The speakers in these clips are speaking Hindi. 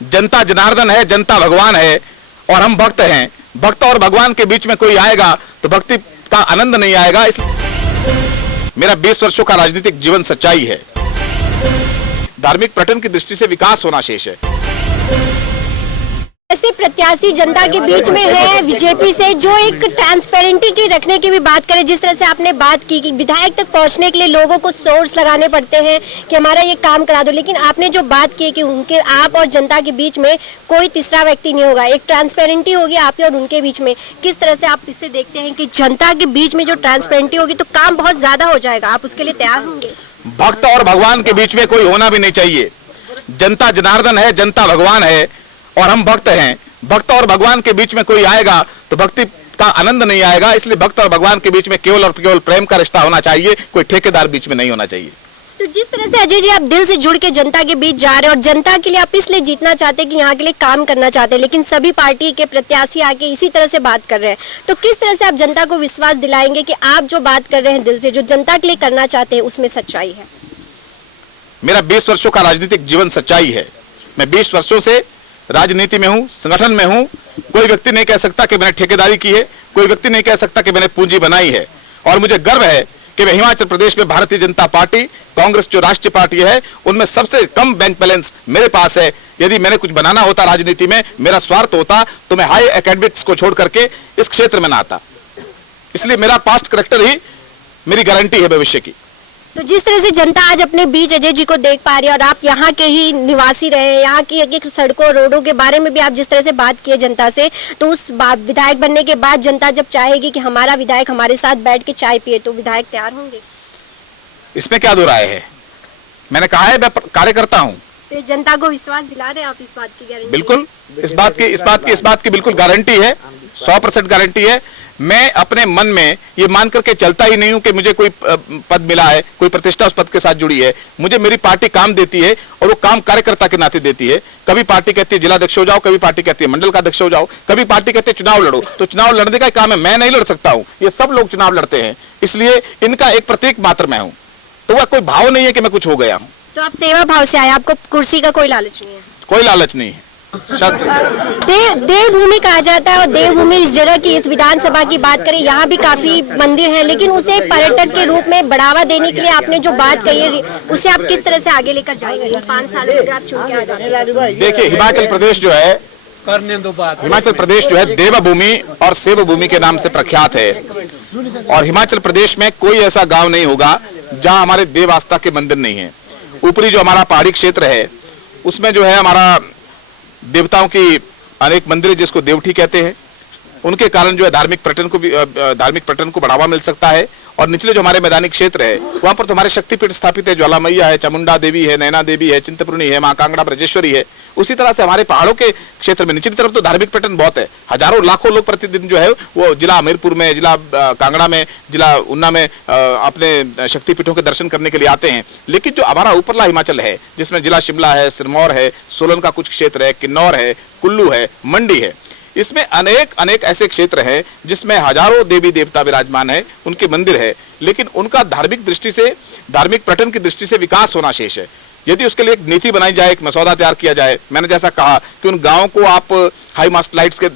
जनता जनार्दन है, जनता भगवान है और हम भक्त हैं। भक्त और भगवान के बीच में कोई आएगा तो भक्ति का आनंद नहीं आएगा। इस मेरा 20 वर्षों का राजनीतिक जीवन सच्चाई है। धार्मिक पर्यटन की दृष्टि से विकास होना शेष है। ऐसे प्रत्याशी जनता के बीच में है बीजेपी से, जो एक ट्रांसपेरेंटी की रखने की भी बात करें। जिस तरह से आपने बात की कि विधायक तक पहुंचने के लिए लोगों को सोर्स लगाने पड़ते हैं कि हमारा ये काम करा दो, लेकिन आपने जो बात की कि उनके आप और जनता के बीच में कोई तीसरा व्यक्ति नहीं होगा, एक ट्रांसपेरेंटी होगी आप और उनके बीच में। किस तरह से आप इससे देखते हैं कि जनता के बीच में जो ट्रांसपेरेंटी होगी तो काम बहुत ज्यादा हो जाएगा, आप उसके लिए तैयार होंगे? भक्त और भगवान के बीच में कोई होना भी नहीं चाहिए। जनता जनार्दन है, जनता भगवान है और हम भक्त हैं। भक्त और भगवान के बीच में कोई आएगा तो भक्ति का आनंद नहीं आएगा। इसलिए भक्त और भगवान के बीच में केवल और केवल प्रेम का रिश्ता होना चाहिए, कोई ठेकेदार बीच में नहीं होना चाहिए। तो जिस तरह से अजय जी आप दिल से जुड़ के जनता के बीच जा रहे हैं और जनता के लिए आप इसलिए जीतना चाहते हैं कि यहाँ के लिए काम करना चाहते हैं, लेकिन सभी पार्टी के प्रत्याशी आके इसी तरह से बात कर रहे हैं, तो किस तरह से आप जनता को विश्वास दिलाएंगे कि आप जो बात कर रहे हैं दिल से, जो जनता के लिए करना चाहते हैं, उसमें सच्चाई है? मेरा 20 वर्षों का राजनीतिक जीवन सच्चाई है। मैं 20 वर्षों से राजनीति में हूं, संगठन में हूं। कोई व्यक्ति नहीं कह सकता कि मैंने ठेकेदारी की है, कोई व्यक्ति नहीं कह सकता कि मैंने पूंजी बनाई है। और मुझे गर्व है कि मैं हिमाचल प्रदेश में भारतीय जनता पार्टी, कांग्रेस जो राष्ट्रीय पार्टी है, उनमें सबसे कम बैंक बैलेंस मेरे पास है। यदि मैंने कुछ बनाना होता राजनीति में, मेरा स्वार्थ होता, तो मैं हाई एकेडमिक्स को छोड़ करके इस क्षेत्र में ना आता। इसलिए मेरा पास्ट करेक्टर ही मेरी गारंटी है भविष्य की। तो जिस तरह से जनता आज अपने बीच अजय जी को देख पा रही है और आप यहाँ के ही निवासी रहे, यहाँ की एक सड़कों रोडों के बारे में भी आप जिस तरह से बात की है जनता से, तो उस विधायक बनने के बाद जनता जब चाहेगी कि हमारा विधायक हमारे साथ बैठ के चाय पिए, तो विधायक तैयार होंगे? इसमें क्या दो राय है? मैंने कहा है मैं कार्य करता हूँ। तो जनता को विश्वास दिला रहे हैं आप, इस बात की गारंटी? बिल्कुल, इस बात की बिल्कुल गारंटी है, 100% गारंटी है। मैं अपने मन में ये मान करके चलता ही नहीं हूं कि मुझे कोई पद मिला है, कोई प्रतिष्ठा उस पद के साथ जुड़ी है। मुझे मेरी पार्टी काम देती है और वो काम कार्यकर्ता के नाते देती है। कभी पार्टी कहती है जिला अध्यक्ष हो जाओ, कभी पार्टी कहती है मंडल का अध्यक्ष हो जाओ, कभी पार्टी कहती है चुनाव लड़ो। तो चुनाव लड़ने का काम है, मैं नहीं लड़ सकता हूं, ये सब लोग चुनाव लड़ते हैं। इसलिए इनका एक प्रतीक मात्र मैं हूं। तो वह कोई भाव नहीं है कि मैं कुछ हो गया हूं। तो आप सेवा भाव से आए, आपको कुर्सी का कोई लालच नहीं है? कोई लालच नहीं है। देवभूमि कहा जाता है और देवभूमि इस जगह की, इस विधानसभा की बात करें, यहाँ भी काफी मंदिर हैं, लेकिन उसे पर्यटक के रूप में बढ़ावा देने के लिए आपने जो बात कही है, उसे आप किस तरह से आगे लेकर जाएंगे? 5 साल में आप चुन के आ जाते हैं। देखिए, हिमाचल प्रदेश जो है, हिमाचल प्रदेश जो है देवभूमि और सेवभूमि के नाम से प्रख्यात है। और हिमाचल प्रदेश में कोई ऐसा गांव नहीं होगा जहां हमारे देव आस्था के मंदिर नहीं है। ऊपरी जो हमारा पहाड़ी क्षेत्र है, उसमें जो है हमारा देवताओं की अनेक मंदिर जिसको देवठी कहते हैं, उनके कारण जो है धार्मिक पर्यटन को बढ़ावा मिल सकता है। और निचले जो हमारे मैदानी क्षेत्र है, वहां पर तो हमारे शक्तिपीठ स्थापित है, ज्वाला मैया है, चामुंडा देवी है, नैना देवी है, चिंतपूर्णी है, मां कांगड़ा ब्रजेश्वरी है। उसी तरह से हमारे पहाड़ों के क्षेत्र में निचली तरफ तो धार्मिक पर्यटन बहुत है। हजारों लाखों लोग प्रतिदिन जो है वो जिला हमीरपुर में, जिला कांगड़ा में, जिला उन्ना में अपने शक्तिपीठों के दर्शन करने के लिए आते हैं। लेकिन जो हमारा ऊपरला हिमाचल है, जिसमें जिला शिमला है, सिरमौर है, सोलन का कुछ क्षेत्र है, किन्नौर है, कुल्लू है, मंडी है, इसमें अनेक ऐसे क्षेत्र हैं जिसमें हजारों देवी देवता विराजमान है, उनके मंदिर है, लेकिन उनका धार्मिक दृष्टि से, धार्मिक पर्यटन की दृष्टि से विकास होना शेष है। यदि उसके लिए एक नीति बनाई जाए, एक मसौदा तैयार किया जाए, मैंने जैसा कहा कि उन गांवों को आप हाई मास्ट लाइट्स के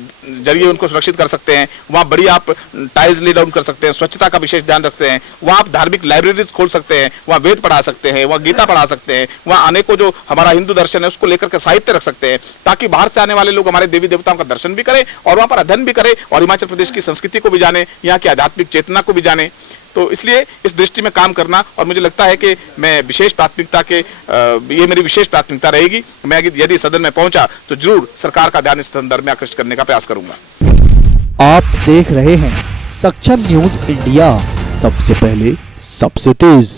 जरिए उनको सुरक्षित कर सकते हैं, वहाँ बड़ी आप टाइल्स ले डाउन कर सकते हैं, स्वच्छता का विशेष ध्यान रखते हैं, वहाँ आप धार्मिक लाइब्रेरीज खोल सकते हैं, वहाँ वेद पढ़ा सकते हैं, वहाँ गीता पढ़ा सकते हैं, वहाँ अनेकों जो हमारा हिंदू दर्शन है उसको लेकर के साहित्य रख सकते हैं, ताकि बाहर से आने वाले लोग हमारे देवी देवताओं का दर्शन भी करें और वहाँ पर अध्ययन भी करें और हिमाचल प्रदेश की संस्कृति को भी जाने, यहाँ की आध्यात्मिक चेतना को भी जाने। तो इसलिए इस दृष्टि में काम करना, और मुझे लगता है कि मैं विशेष प्राथमिकता के ये मेरी विशेष प्राथमिकता रहेगी। मैं यदि सदन में पहुंचा तो जरूर सरकार का ध्यान इस संदर्भ में आकृष्ट करने का प्रयास करूंगा। आप देख रहे हैं सक्षम न्यूज इंडिया, सबसे पहले सबसे तेज।